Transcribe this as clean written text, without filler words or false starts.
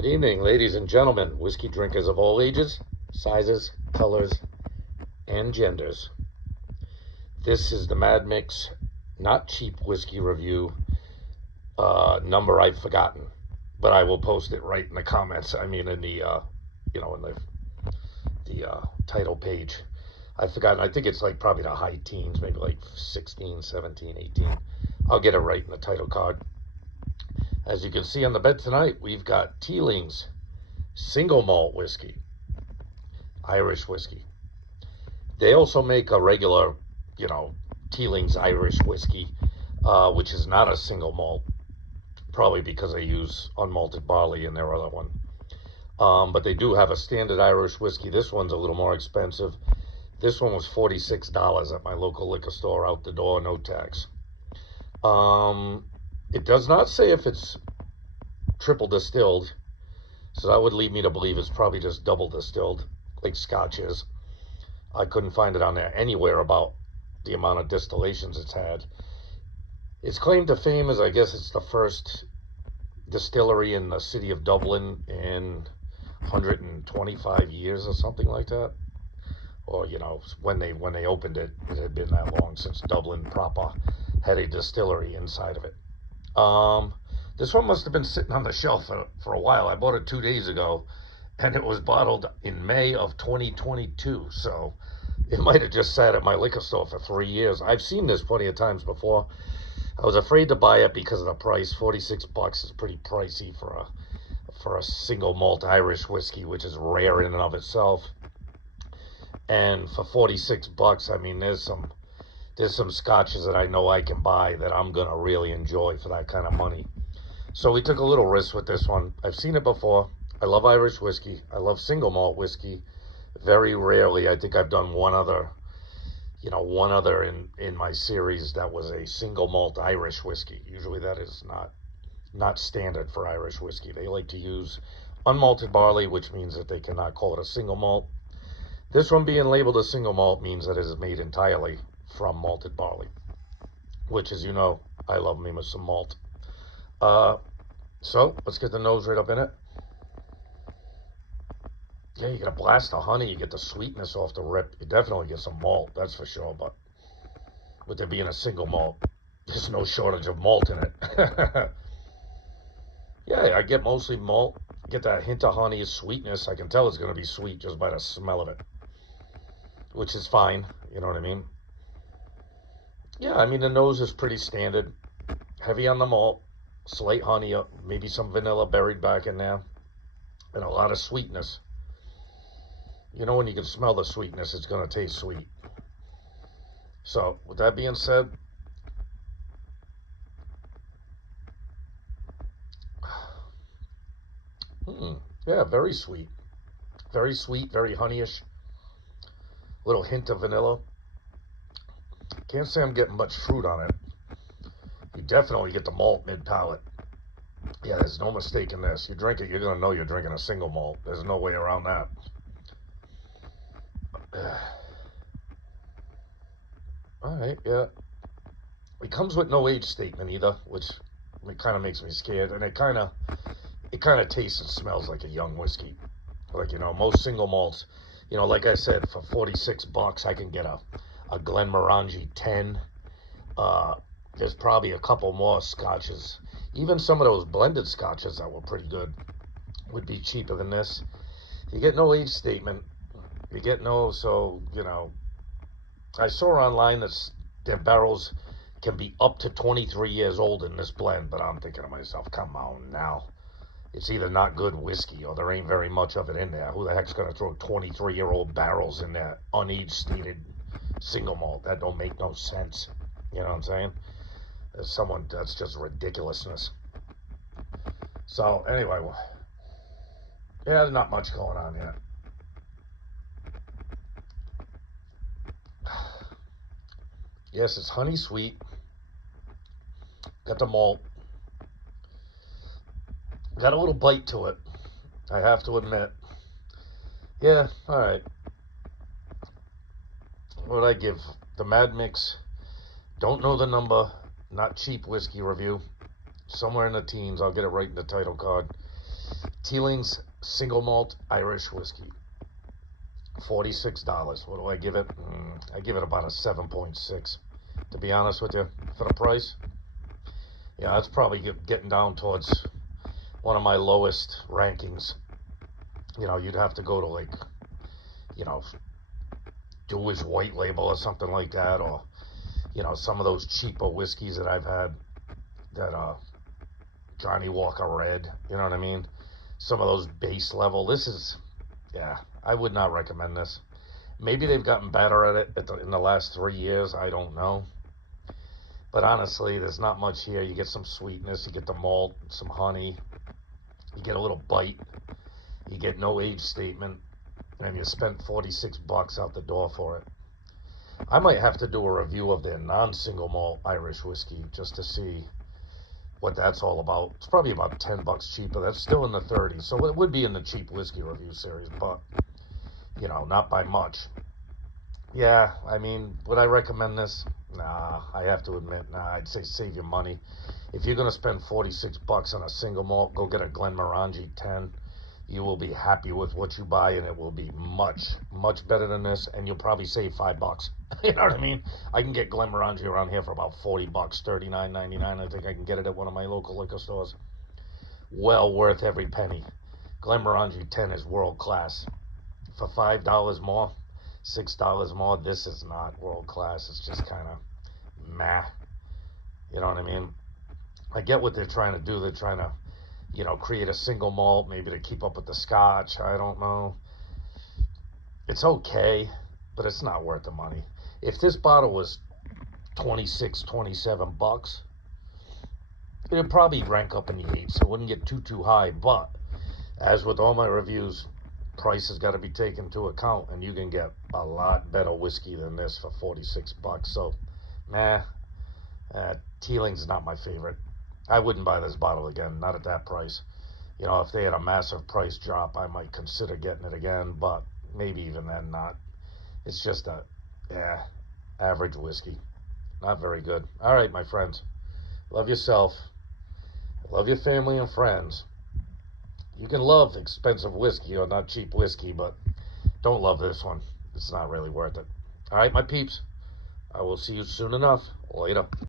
Good evening, ladies and gentlemen, whiskey drinkers of all ages, sizes, colors, and genders. This is the Mad Mix Not Cheap Whiskey Review number I've forgotten, but I will post it right in the comments. I mean, in the title page. I've forgotten. I think it's like probably the high teens, maybe like 16, 17, 18. I'll get it right in the title card. As you can see on the bed tonight, we've got Teelings single malt whiskey, Irish whiskey. They also make a regular, Teelings Irish whiskey, which is not a single malt, probably because they use unmalted barley in their other one. But they do have a standard Irish whiskey. This one's a little more expensive. This one was $46 at my local liquor store, out the door, no tax. It does not say if it's triple distilled, so that would lead me to believe it's probably just double distilled, like Scotch is. I couldn't find it on there anywhere about the amount of distillations it's had. Its claim to fame is, I guess, it's the first distillery in the city of Dublin in 125 years or something like that. Or, when they opened it, it had been that long since Dublin proper had a distillery inside of it. This one must have been sitting on the shelf for a while. I bought it 2 days ago, and it was bottled in May of 2022. So it might have just sat at my liquor store for 3 years. I've seen this plenty of times before. I was afraid to buy it because of the price. $46 is pretty pricey for a single malt Irish whiskey, which is rare in and of itself. And for $46, I mean, there's some scotches that I know I can buy that I'm gonna really enjoy for that kind of money. So we took a little risk with this one. I've seen it before. I love Irish whiskey. I love single malt whiskey. Very rarely, I think I've done one other in my series that was a single malt Irish whiskey. Usually that is not standard for Irish whiskey. They like to use unmalted barley, which means that they cannot call it a single malt. This one being labeled a single malt means that it is made entirely from malted barley, which, as you know, I love me with some malt. So let's get the nose right up in it. Yeah, you get a blast of honey. You get the sweetness off the rip. You definitely get some malt, that's for sure. But with there being a single malt, there's no shortage of malt in it. Yeah, I get mostly malt. Get that hint of honey, sweetness. I can tell it's going to be sweet just by the smell of it, which is fine. You know what I mean? Yeah, I mean, the nose is pretty standard. Heavy on the malt. Slight honey, maybe some vanilla buried back in there. And a lot of sweetness. When you can smell the sweetness, it's going to taste sweet. So, with that being said, yeah, very sweet. Very sweet, very honeyish. Little hint of vanilla. Can't say I'm getting much fruit on it. You definitely get the malt mid-palate. Yeah, there's no mistake in this. You drink it, you're going to know you're drinking a single malt. There's no way around that. All right, yeah. It comes with no age statement either, which it kind of makes me scared. And it kind of tastes and smells like a young whiskey. Like, most single malts, like I said, for $46, I can get a Glenmorangie 10. There's probably a couple more scotches. Even some of those blended scotches that were pretty good would be cheaper than this. You get no age statement. You get no, so, I saw online that their barrels can be up to 23 years old in this blend, but I'm thinking to myself, come on now. It's either not good whiskey or there ain't very much of it in there. Who the heck's going to throw 23-year-old barrels in there, unaged stated single malt? That don't make no sense. You know what I'm saying? That's just ridiculousness. So, anyway, yeah, there's not much going on here. Yes, it's honey sweet. Got the malt. Got a little bite to it, I have to admit. Yeah, alright. What would I give? The Mad Mix, don't know the number, not cheap whiskey review. Somewhere in the teens. I'll get it right in the title card. Teelings single malt Irish whiskey. $46. What do I give it? I give it about a 7.6. To be honest with you, for the price, yeah, that's probably getting down towards one of my lowest rankings. You'd have to go to like, you know, Dewey's White Label or something like that, or some of those cheaper whiskeys that I've had, that Johnny Walker Red. You know what I mean? Some of those base level. This is, yeah, I would not recommend this. Maybe they've gotten better at it in the last 3 years. I don't know. But honestly, there's not much here. You get some sweetness, you get the malt, some honey, you get a little bite, you get no age statement, and you spent $46 out the door for it. I might have to do a review of their non-single malt Irish whiskey just to see what that's all about. It's probably about $10 cheaper. That's still in the 30s, so it would be in the cheap whiskey review series, but not by much. Yeah, I mean, would I recommend this? Nah, I have to admit, nah, I'd say save your money. If you're gonna spend $46 on a single malt, go get a Glenmorangie 10. You will be happy with what you buy, and it will be much, much better than this, and you'll probably save $5. You know what I mean? I can get Glenmorangie around here for about $40, $39.99. I think I can get it at one of my local liquor stores. Well worth every penny. Glenmorangie 10 is world class. For $5 more, $6 more, this is not world class. It's just kind of meh. You know what I mean? I get what they're trying to do. They're trying to, create a single malt, maybe to keep up with the Scotch. I don't know. It's okay, but it's not worth the money. If this bottle was 26, $27, it'd probably rank up in the eights. It wouldn't get too high. But as with all my reviews, price has got to be taken into account, and you can get a lot better whiskey than this for $46. So, nah, Teelings is not my favorite. I wouldn't buy this bottle again, not at that price. If they had a massive price drop, I might consider getting it again, but maybe even then not. It's just average whiskey. Not very good. All right, my friends. Love yourself. Love your family and friends. You can love expensive whiskey or not cheap whiskey, but don't love this one. It's not really worth it. All right, my peeps. I will see you soon enough. Later.